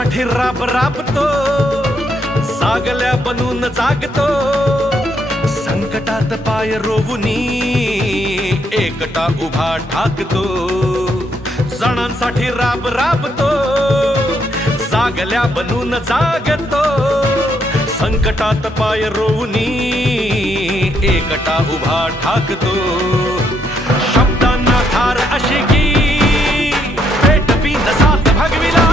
सणांसाठी राब राबतो, जागल्या बनून जागतो, संकटात पाय रोवुनी एकटा उभा ठाकतो. सणांसाठी राब राबतो, जागल्या बनून जागतो, संकटात पाय रोवुनी एकटा उभा ठाकतो. शब्दांना धार अशी की पेटवी साथ भगविला,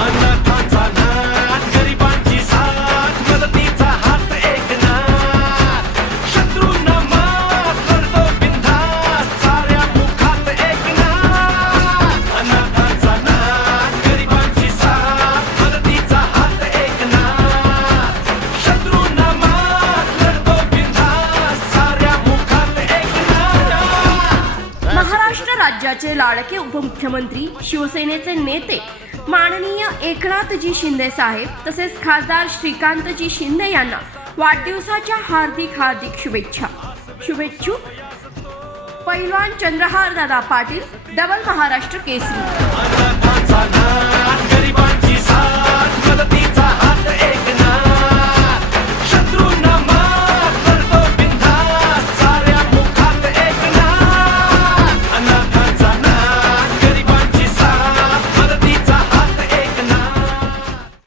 अनाथांचा नाथ, गरिबांची साथ, मदतीचा हात एकनाथ, शत्रूंना मात करतो बिनधास्त, साऱ्या मुखात एकनाथ. अनाथांचा नाथ, गरिबांची साथ, मदतीचा हात एकनाथ, शत्रूंना मात करतो बिनधास्त, साऱ्या मुखात एकनाथ. महाराष्ट्र राज्याचे लाडके उपमुख्यमंत्री, शिवसेनेचे नेते माननीय एकनाथजी शिंदे साहेब तसेच खासदार श्रीकांतजी शिंदे यांना वाढदिवसाच्या हार्दिक शुभेच्छा. शुभेच्छुक पैलवान चंद्रहार दादा पाटील, डबल महाराष्ट्र केसरी. अनाथांचा नाथ